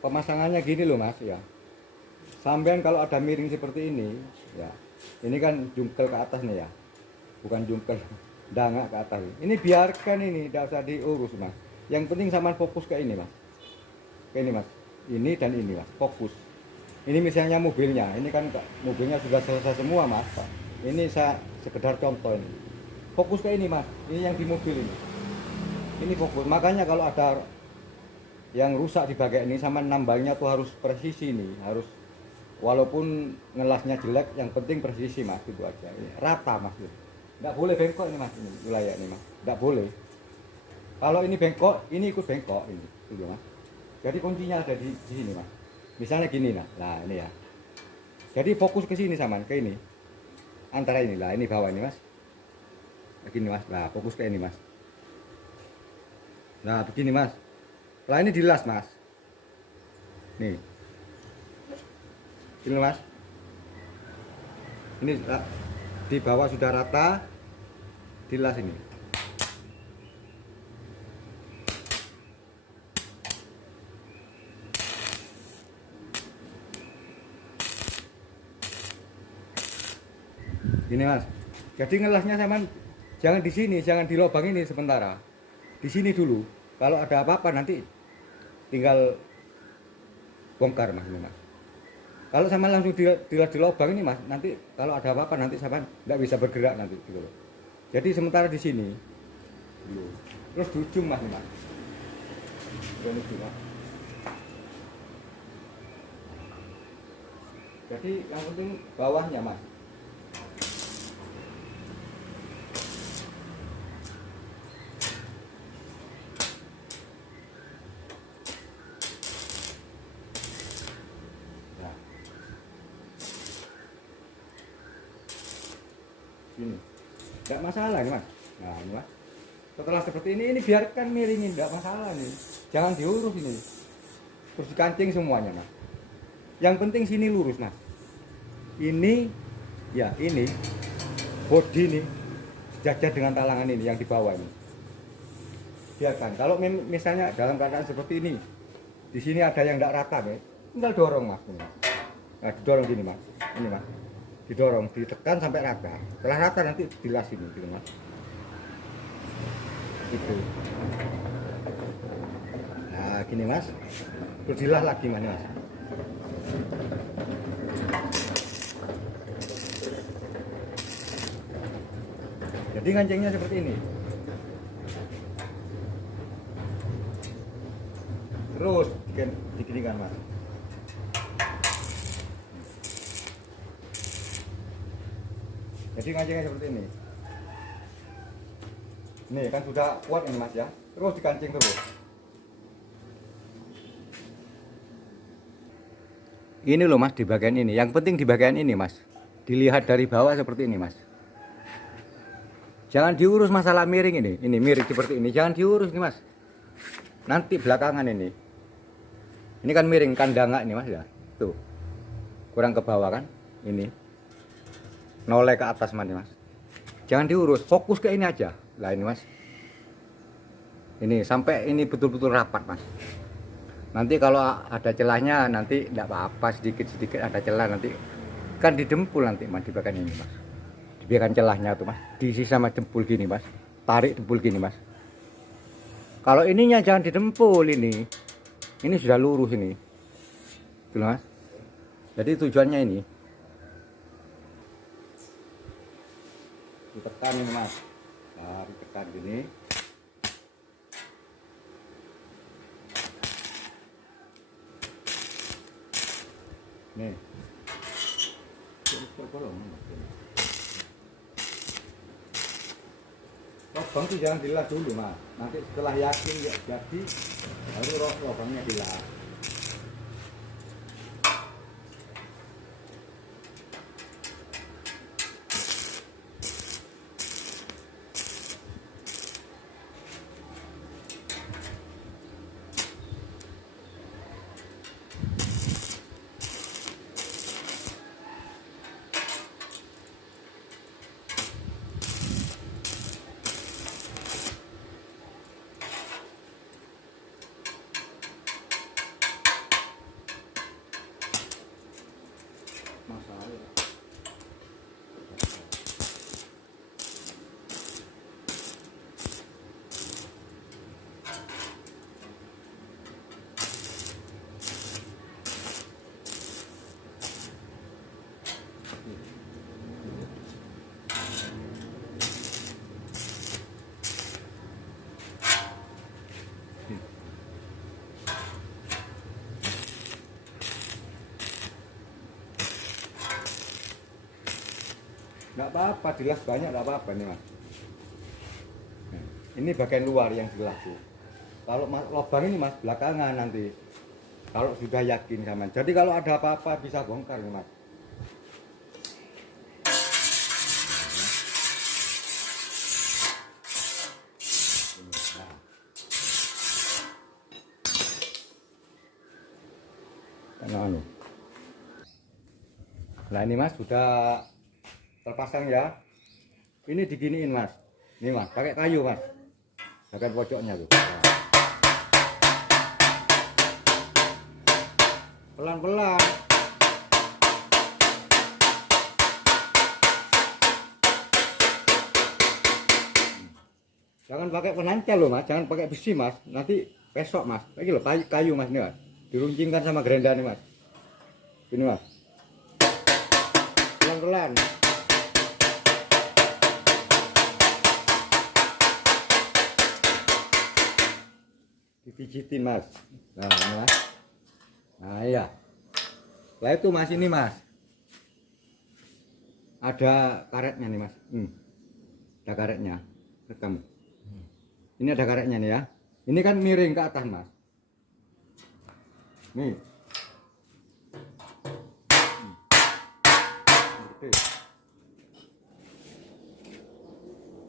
pemasangannya gini loh mas ya. Sampean kalau ada miring seperti ini ya, ini kan jungkel ke atas nih ya, bukan jungkel dangak ke atas. Ini biarkan, ini tidak usah diurus mas. Yang penting sampean fokus ke ini mas, ke ini mas, ini dan ini mas, fokus. Ini misalnya mobilnya, ini kan mobilnya sudah selesai semua mas. Ini saya sekedar contoh ini. Fokus ke ini mas, ini yang di mobil ini. Ini fokus. Makanya kalau ada yang rusak di bagian ini sama nambangnya tuh harus presisi nih, harus walaupun ngelasnya jelek, yang penting presisi mas, itu aja. Ini rata mas, nggak boleh bengkok ini mas, ini wilayah ini mas, nggak boleh. Kalau ini bengkok, ini ikut bengkok ini, gitu mas. Jadi kuncinya ada di sini mas. Misalnya gini nah ini ya. Jadi fokus ke sini sama, ke ini, antara ini lah, ini bawah ini mas. Begini mas, nah fokus ke ini mas. Nah begini mas. Lah ini dilas mas. Nih. Ini mas. Ini di bawah sudah rata. Dilas ini. Gini mas. Jadi ngelasnya sama jangan di sini, jangan di lubang ini sementara. Di sini dulu. Kalau ada apa-apa nanti tinggal bongkar mas, ini mas. Kalau sama langsung di lubang ini mas, nanti kalau ada apa-apa nanti sama nggak bisa bergerak nanti gitu loh. Jadi sementara di sini dulu. Terus di ujung mas, ini mas. Di ujung mas. Jadi yang penting bawahnya mas. Ini tidak masalah nih mas. Nah ini mas, setelah seperti ini biarkan miringin, tidak masalah nih, jangan diurus ini, terus dikancing semuanya mas. Yang penting sini lurus mas. Ini ya, ini bodi nih sejajar dengan talangan ini yang di bawah ini. Biarkan. Kalau misalnya dalam keadaan seperti ini, di sini ada yang tidak rata nih, tinggal dorong mas. Nah didorong gini mas, ini mas, didorong, ditekan sampai rata. Setelah rata nanti dilas ini gitu mas. Gitu. Nah gini mas, terus dilas lagi mas. Jadi ngancingnya seperti ini. Terus dikinikan mas. Jadi ngancingnya seperti ini. Nih kan sudah kuat ini mas ya. Terus dikancing terus. Ini loh mas di bagian ini. Yang penting di bagian ini mas. Dilihat dari bawah seperti ini mas. Jangan diurus masalah miring ini. Ini miring seperti ini. Jangan diurus nih mas. Nanti belakangan ini. Ini kan miring kandanga ini mas ya. Tuh. Kurang ke bawah kan. Ini. Noleh ke atas mas. Jangan diurus. Fokus ke ini aja. Lah ini mas. Ini sampai ini betul-betul rapat mas. Nanti kalau ada celahnya nanti tidak apa-apa, sedikit-sedikit ada celah nanti. Kan didempul nanti mas di bagian ini mas. Dibiarkan celahnya tuh mas, diisi sama jempul gini mas, tarik jempul gini mas. Kalau ininya jangan didempul ini sudah lurus ini, tuh mas. Jadi tujuannya ini, ditekan ini mas, nah, ditekan gini. Nih, lubang itu jangan dilas dulu mas. Nanti setelah yakin ya jadi baru lubangnya dilas. nggak apa-apa, dilas banyak nggak apa-apa nih mas. Nah, ini bagian luar yang dilas tuh. Kalau lubang ini mas belakangan nanti, kalau sudah yakin sama. Jadi kalau ada apa-apa bisa bongkar nih mas. Nah ini mas sudah terpasang ya. Ini diginiin mas. Ini mas pakai kayu mas. Bagian pojoknya tuh. Pelan-pelan. Jangan pakai penancap loh mas. Jangan pakai besi mas. Nanti pesok mas. Lagi loh kayu mas nih mas. Diruncingkan sama gerenda nih mas. Ini mas. Pelan-pelan. Dipijitin mas. Nah ini mas. Nah iya. Setelah itu mas ini mas. Ada karetnya nih mas. Ada karetnya. Rekam. Ini ada karetnya nih ya. Ini kan miring ke atas mas. Nih.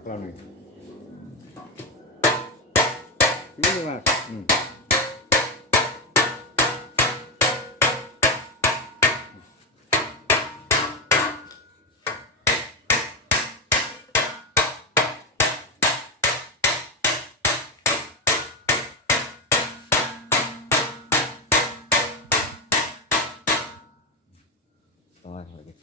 Iklan nih. Ini mas.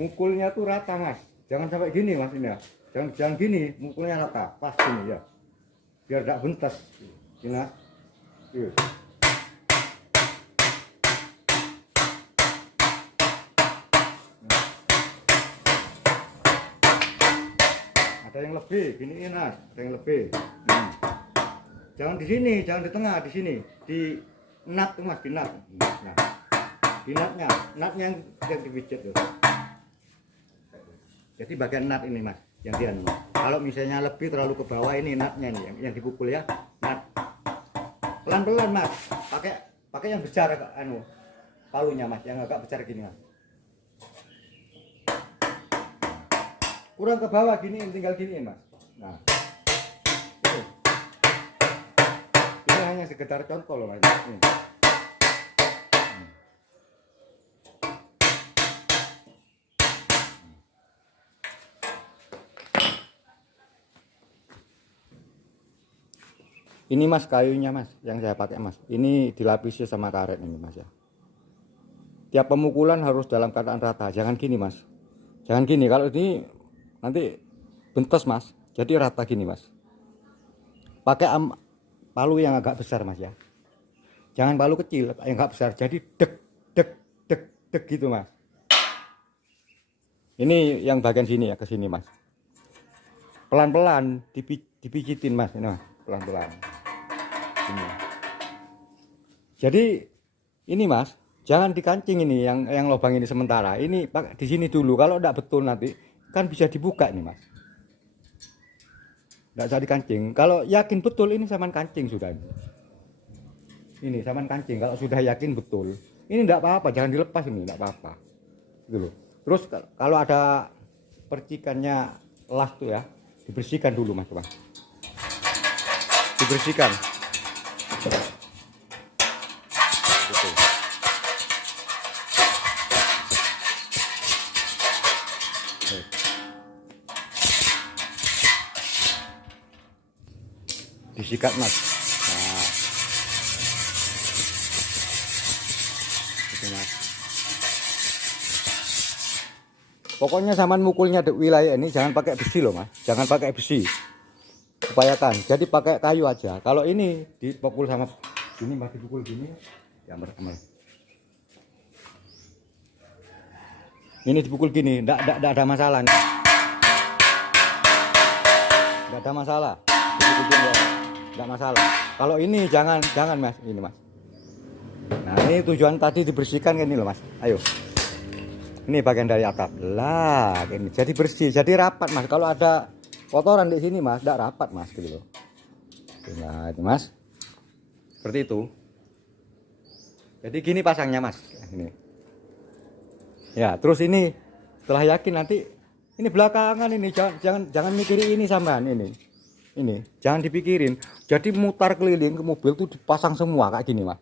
Mukulnya tuh rata mas, jangan sampai gini mas ini ya, jangan gini, mukulnya rata, pas gini ya, biar tidak bentas, ini mas. Ada yang lebih, giniin mas, ada yang lebih. Jangan di sini, jangan di tengah, di sini, di nut tuh mas, di nut. Nah, di nutnya yang dipijat tuh. Jadi bagian nut ini mas, yang dia nih. Kalau misalnya lebih terlalu ke bawah ini nutnya nih, yang dipukul ya, nut. Pelan-pelan mas, pakai yang besar palunya mas, yang agak besar gini mas. Kurang ke bawah gini, tinggal gini mas. Nah, ini hanya sekedar contoh loh mas. Ini mas kayunya mas, yang saya pakai mas. Ini dilapisi sama karet ini mas ya. Tiap pemukulan harus dalam keadaan rata. Jangan gini mas. Jangan gini. Kalau ini nanti bentos mas. Jadi rata gini mas. Pakai palu yang agak besar mas ya. Jangan palu kecil, yang agak besar. Jadi dek dek dek dek gitu mas. Ini yang bagian sini ya, ke sini mas. Pelan-pelan dipijitin mas. Ini mas, pelan-pelan. Jadi ini mas, jangan dikancing ini yang lubang ini sementara. Ini di sini dulu. Kalau tidak betul nanti kan bisa dibuka nih mas. Tidak usah dikancing. Kalau yakin betul ini saman kancing sudah. Ini saman kancing. Kalau sudah yakin betul, ini tidak apa-apa. Jangan dilepas ini, tidak apa-apa. Gitu. Terus kalau ada percikannya las tuh ya, dibersihkan dulu mas, coba. Dibersihkan. Disikat mas. Nah, gitu, mas. Pokoknya saman mukulnya di wilayah ini jangan pakai besi loh mas, jangan pakai besi. Upayakan, jadi pakai kayu aja. Kalau ini dipukul sama ini masih dipukul gini, ya merekam. Ini dipukul gini, enggak ada masalah. Enggak ada masalah. Enggak masalah. Kalau ini jangan mas, ini mas. Nah ini tujuan tadi dibersihkan kan ini loh mas. Ayo. Ini bagian dari atap. Lah, ini jadi bersih, jadi rapat mas. Kalau ada kotoran di sini mas, tidak rapat mas gitu loh. Nah itu mas, seperti itu. Jadi gini pasangnya mas. Ini. Ya, terus ini setelah yakin nanti ini belakangan ini jangan mikirin ini sampean ini. Ini jangan dipikirin. Jadi mutar keliling ke mobil tuh dipasang semua kayak gini mas.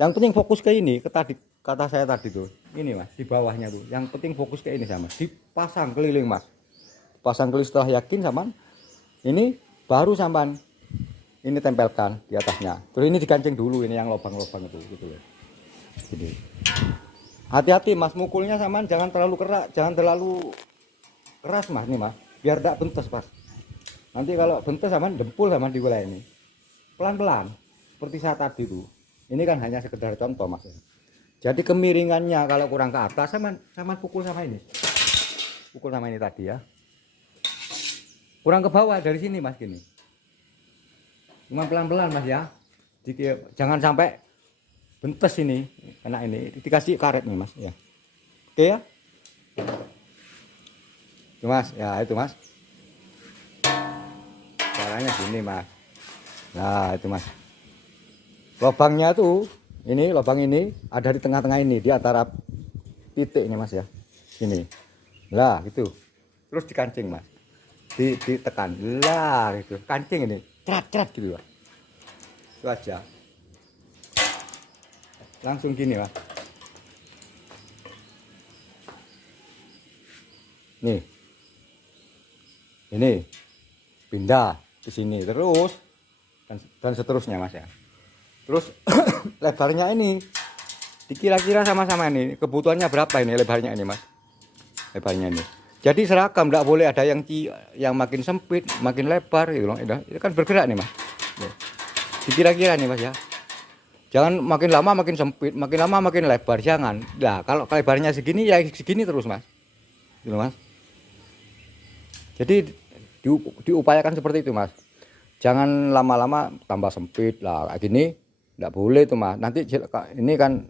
Yang penting fokus ke ini, ke tadi kata saya tadi tuh. Ini mas di bawahnya tuh. Yang penting fokus ke ini sama. Dipasang keliling mas. Pasang keliling setelah yakin sampean. Ini baru sampean ini tempelkan di atasnya. Terus ini dikancing dulu ini yang lubang-lubang itu gitu loh. Jadi hati-hati mas, mukulnya sampean jangan terlalu keras, jangan terlalu keras mas nih mas. Biar tidak bentes mas. Nanti kalau bentes sampean dempul sampean di wilayah ini. Pelan-pelan seperti saya tadi tuh. Ini kan hanya sekedar contoh mas. Jadi kemiringannya kalau kurang ke atas sampean pukul sama ini. Pukul sama ini tadi ya. Kurang ke bawah dari sini mas gini. Cuma pelan-pelan mas ya. Jadi, jangan sampai bentes ini. Enak ini dikasih karet nih mas ya. Oke ya. Itu mas, ya itu mas. Caranya gini mas. Nah itu mas. Lubangnya tuh, ini lubang ini ada di tengah-tengah ini, di antara titik ini mas ya. Ini. Lah gitu. Terus dikancing mas. Ditekan. Lah gitu. Kancing ini. Cerat-cerat gitu mas. Itu aja. Langsung gini mas. Nih. Ini pindah ke sini terus dan seterusnya mas ya. Terus lebarnya ini dikira-kira sama-sama ini kebutuhannya berapa ini lebarnya ini mas, lebarnya ini. Jadi seragam, tidak boleh ada yang makin sempit makin lebar gitu loh. Itu kan bergerak nih mas. Dikira-kira nih mas ya. Jangan makin lama makin sempit, makin lama makin lebar, jangan. Nah kalau lebarnya segini ya segini terus mas, gitu mas. Jadi diupayakan seperti itu mas. Jangan lama-lama tambah sempit lah kayak gini, tidak boleh tuh mas. Nanti ini kan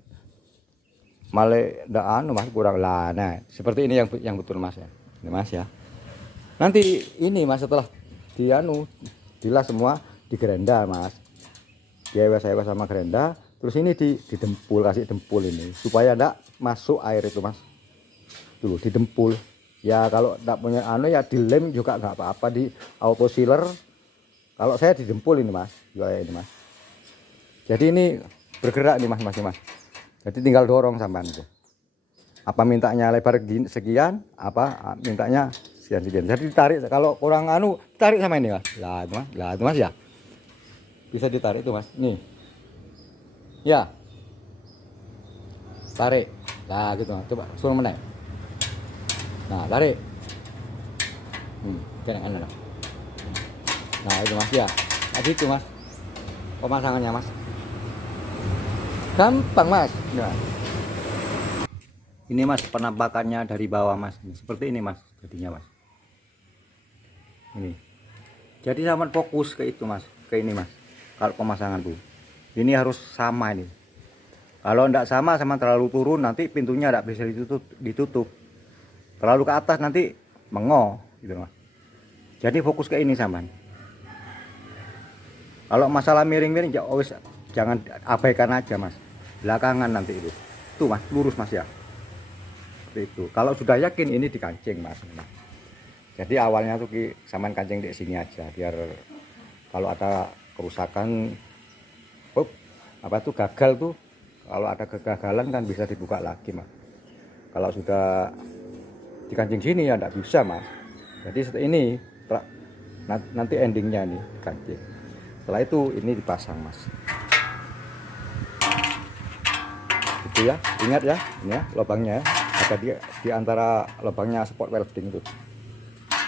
malah tidak mas kurang lah. Nah seperti ini yang betul mas ya. Ini mas ya. Nanti ini mas setelah dilas semua digerenda mas. Diewas-ewas sama gerenda. Terus ini didempul, kasih dempul ini supaya tidak masuk air itu mas. Dulu didempul. Ya kalau tidak punya ya dilem juga nggak apa-apa di auto sealer. Kalau saya didempul ini mas, ini mas. Jadi ini bergerak nih mas. Jadi tinggal dorong sampean itu. Apa mintanya lebar sekian, apa mintanya sekian. Jadi ditarik, kalau kurang tarik sama ini mas. Lah itu mas ya. Bisa ditarik itu mas. Nih. Ya. Tarik. Lah gitu mas. Coba suruh menaik. Nah tarik. Kena lah. Nah itu mas ya. Nah gitu mas. Pemasangannya mas. Gampang mas. Nah. Ini mas penampakannya dari bawah mas. Seperti ini mas jadinya mas. Ini. Jadi sama fokus ke itu mas. Ke ini mas. Kalau pemasangan tuh. Ini harus sama ini. Kalau tidak sama terlalu turun nanti pintunya tidak bisa ditutup. Terlalu ke atas nanti mengo gitu mas. Jadi fokus ke ini sama. Kalau masalah miring-miring ya jangan abaikan aja mas. Belakangan nanti itu. Tuh mas lurus mas ya. Seperti itu. Kalau sudah yakin ini dikancing mas. Jadi awalnya tuh saman kancing di sini aja biar kalau ada kerusakan gagal tuh, kalau ada kegagalan kan bisa dibuka lagi mas. Kalau sudah dikancing sini ya tidak bisa mas. Jadi setelah ini nanti endingnya nih dikancing. Setelah itu ini dipasang mas. Itu ya, ingat ya, ini ya lubangnya ada di antara lubangnya spot welding itu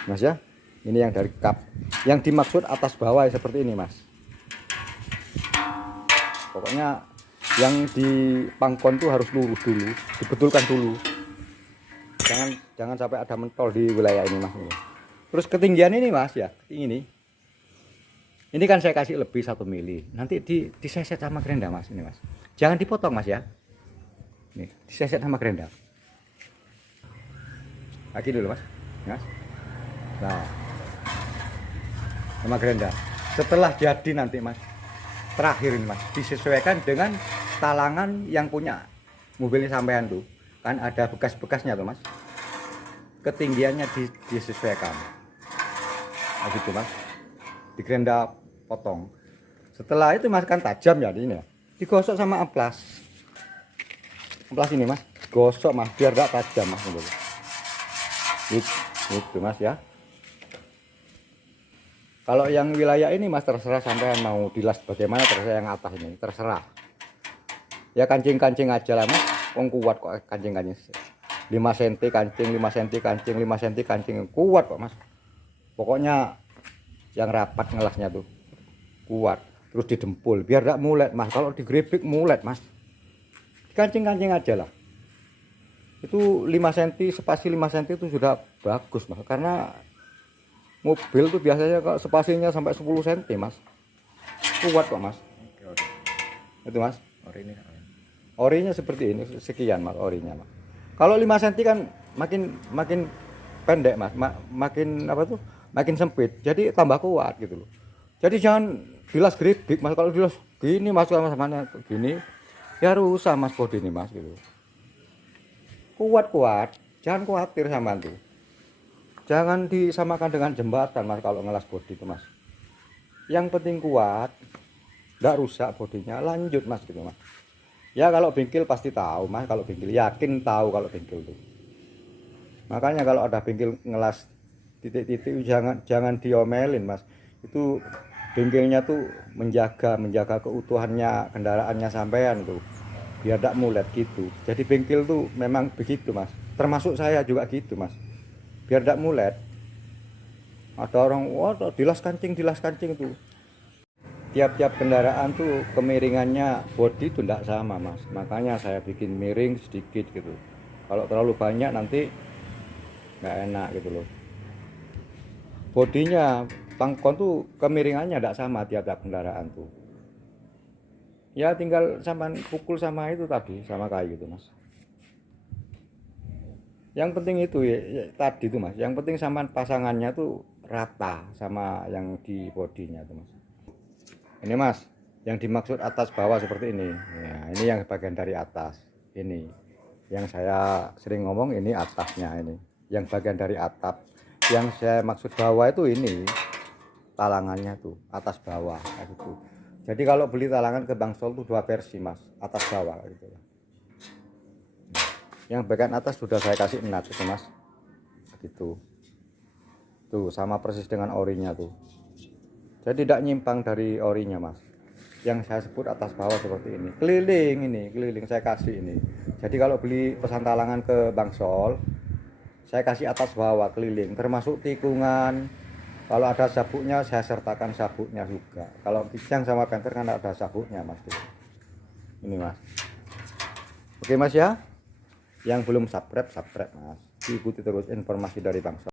mas ya. Ini yang dari kap, yang dimaksud atas bawah seperti ini mas. Pokoknya yang di pangkon tuh harus lurus dulu, dibetulkan dulu. Jangan sampai ada mentol di wilayah ini mas. Terus ketinggian ini mas ya, ini kan saya kasih lebih 1 mili. Nanti diseset sama gerenda mas ini mas. Jangan dipotong mas ya. Nih, diseset sama gerenda. Lagi dulu mas, ya. Nah, sama gerenda. Setelah jadi nanti mas, terakhir ini mas, disesuaikan dengan talangan yang punya mobilnya sampean tuh. Kan ada bekas-bekasnya tuh mas. Ketinggiannya disesuaikan. Nah, gitu mas. Di gerenda potong. Setelah itu mas kan tajam ya ini ya. Digosok sama amplas. Amplas ini mas, gosok mas biar gak tajam mas. Itu mas ya. Kalau yang wilayah ini mas terserah sampai mau dilas bagaimana, terserah. Yang atas ini terserah. Ya kancing-kancing aja lah mas. Wong kuat kok kancing-kancing. 5 cm kancing, 5 cm kancing, 5 cm kancing, kuat kok mas. Pokoknya yang rapat ngelasnya tuh kuat. Terus didempul biar gak mulet mas. Kalau digeribik mulet mas. Kancing-kancing aja lah. Itu 5 cm, spasi 5 cm itu sudah bagus mas. Karena mobil tuh biasanya kok spasinya sampai 10 cm mas. Kuat kok mas. Itu mas. Orinya seperti ini, sekian mas orinya mas. Kalau 5 cm kan makin pendek mas, makin apa tuh? Makin sempit. Jadi tambah kuat gitu loh. Jadi jangan bilas geribik mas. Kalau bilas gini mas sama gini ya rusak mas bodi ini mas gitu. Kuat, jangan khawatir sama tuh. Jangan disamakan dengan jembatan mas kalau ngelas bodi itu mas. Yang penting kuat, nggak rusak bodinya, lanjut mas gitu mas. Ya kalau bengkel pasti tahu mas, kalau bengkel yakin tahu kalau bengkel tuh. Makanya kalau ada bengkel ngelas titik-titik jangan diomelin mas. Itu bengkelnya tuh menjaga keutuhannya kendaraannya sampean tuh. Biar tidak mulet gitu. Jadi bengkel tuh memang begitu mas. Termasuk saya juga gitu mas. Biar tidak mulet. Ada orang wah dilas kancing tuh. Tiap-tiap kendaraan tuh kemiringannya bodi itu tidak sama mas. Makanya saya bikin miring sedikit gitu. Kalau terlalu banyak nanti nggak enak gitu loh. Bodinya pangkon tuh kemiringannya tidak sama tiap-tiap kendaraan tuh. Ya tinggal sampan pukul sama itu tadi, sama kayak gitu mas. Yang penting itu ya, tadi tuh mas. Yang penting sampan pasangannya tuh rata sama yang di bodinya tuh mas. Ini mas, yang dimaksud atas bawah seperti ini. Ya, ini yang bagian dari atas. Ini yang saya sering ngomong ini atasnya ini. Yang bagian dari atap. Yang saya maksud bawah itu ini talangannya tuh atas bawah kayak gitu. Jadi kalau beli talangan ke Bangsol tuh 2 versi mas, atas bawah gitu. Yang bagian atas sudah saya kasih nut itu mas, gitu. Tuh sama persis dengan orinya tuh. Jadi tidak nyimpang dari orinya mas. Yang saya sebut atas bawah seperti ini. Keliling saya kasih ini. Jadi kalau beli pesan talangan ke Bangsol, saya kasih atas bawah keliling. Termasuk tikungan. Kalau ada sabuknya saya sertakan sabuknya juga. Kalau kijang sama penter kan ada sabuknya mas. Ini mas. Oke mas ya. Yang belum subscribe mas. Ikuti terus informasi dari Bangsol.